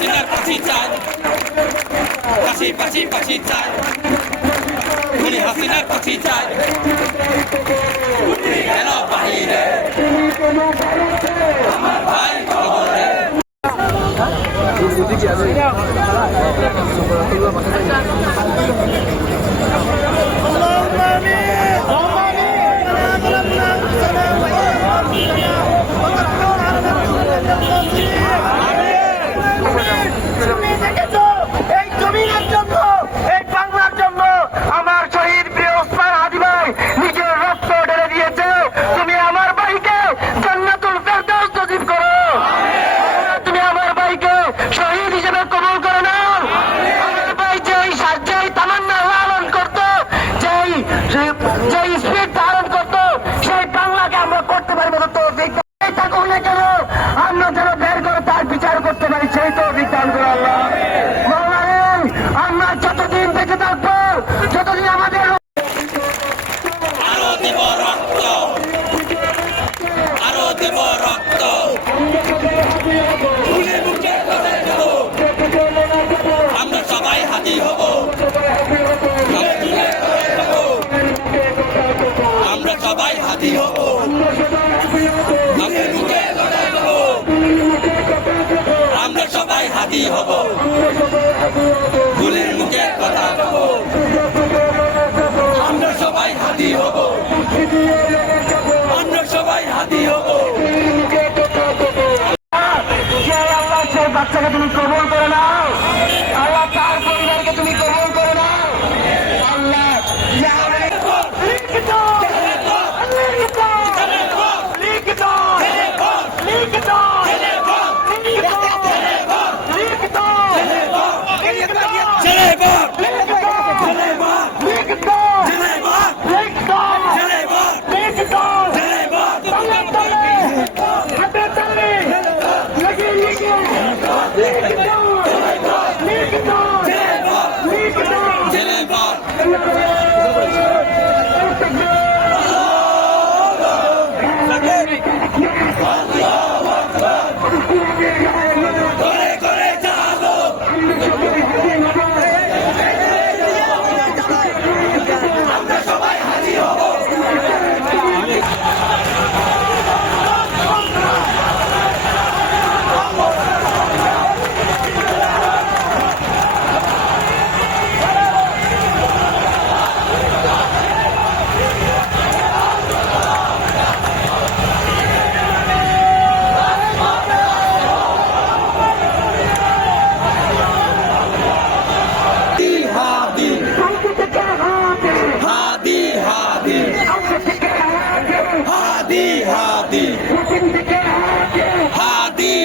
হাসিনার ফাঁসি চাই, ফাঁসি ফাঁসি ফাঁসি চাই, খুনি হাসিনার ফাঁসি চাই, কেন বাহিরে আমার ভাই খবরে। এই জমিনের জন্য, এই বাংলার জন্য আমার শহীদ প্রিয় ওসমান হাদি ভাই নিজের রক্ত ঢেলে দিয়েছে। তুমি আমার ভাইকে জান্নাতুল ফেরদাউস নসিব করো, তুমি আমার ভাইকে শহীদ হিসেবে কবুল করে নাও। আমার ভাই যেই তামান্না লালন করতো, যেই স্পিড ধারণ করতো, সেই বাংলাকে আমরা করতে পারবো না। তো থাকুক না কেন, আমরা যেন বের করে তার বিচার করতে পারি, সেই তো বিজ্ঞান করে আল্লাহ। আমরা যতদিন বেঁচে থাকবো, যতদিন আমাদের আরো দেব রক্ত, আরো দেব রক্ত, আমরা সবাই হাতি হব, আমরা সবাই হাতি হব, আমরা সবাই হাতি হব, গুলির মুখে কথা হব, আমরা সবাই হাতি হব, আমরা সবাই হাতি হব। যে আল্লাহ সেই বাচ্চাকে তুমি কবুল করে নাও, আল্লাহ তার পরিবারকে তুমি কবুল করে নাও আল্লাহ। হাদি